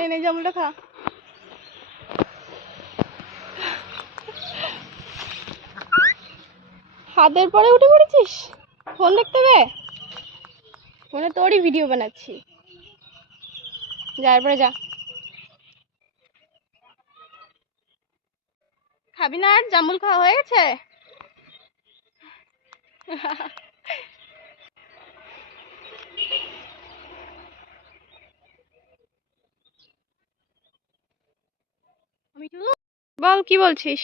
এই নে জামুটা খা। হাতের পরে উঠে পড়েছিস? ফোন দেখতে হবে? ফোনে তোরই ভিডিও বানাচ্ছি। যার পরে যা। খাবি না? আর জামুল খাওয়া হয়ে গেছে? বল কি বলছিস?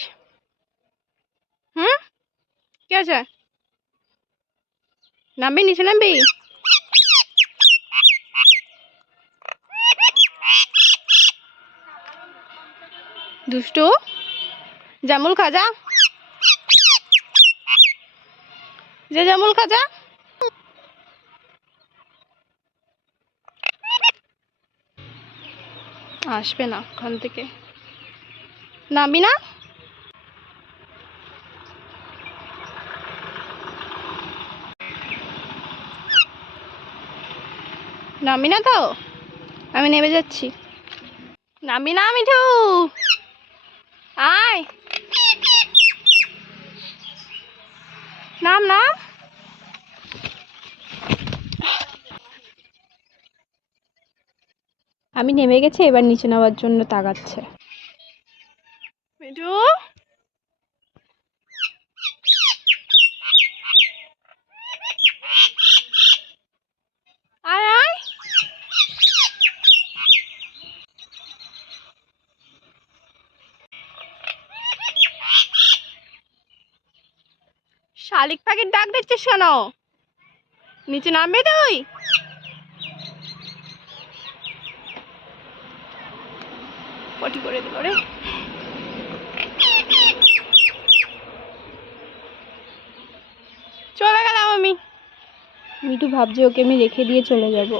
হুম, কি আছে? নামবি? নিচে নামবি? দুষ্টু, জামুল খা যা। যে জামুল খা যা। আসবে না ওখান থেকে। নামবি না? নামবি না তো? আমি নেমে যাচ্ছি। নামবি না মিঠু? আয়, নাম নাম। আমি নেমে গেছি, এবার নিচে নামার জন্য তাকাচ্ছে। মিঠু, আয় আয়। শালিক পাখির ডাক দিচ্ছিস কেন? নিচে নামবি তুই? পটি করে দিল রে। চলে গেলাম আমি। মিঠু ভাবছে ওকে আমি রেখে দিয়ে চলে যাব।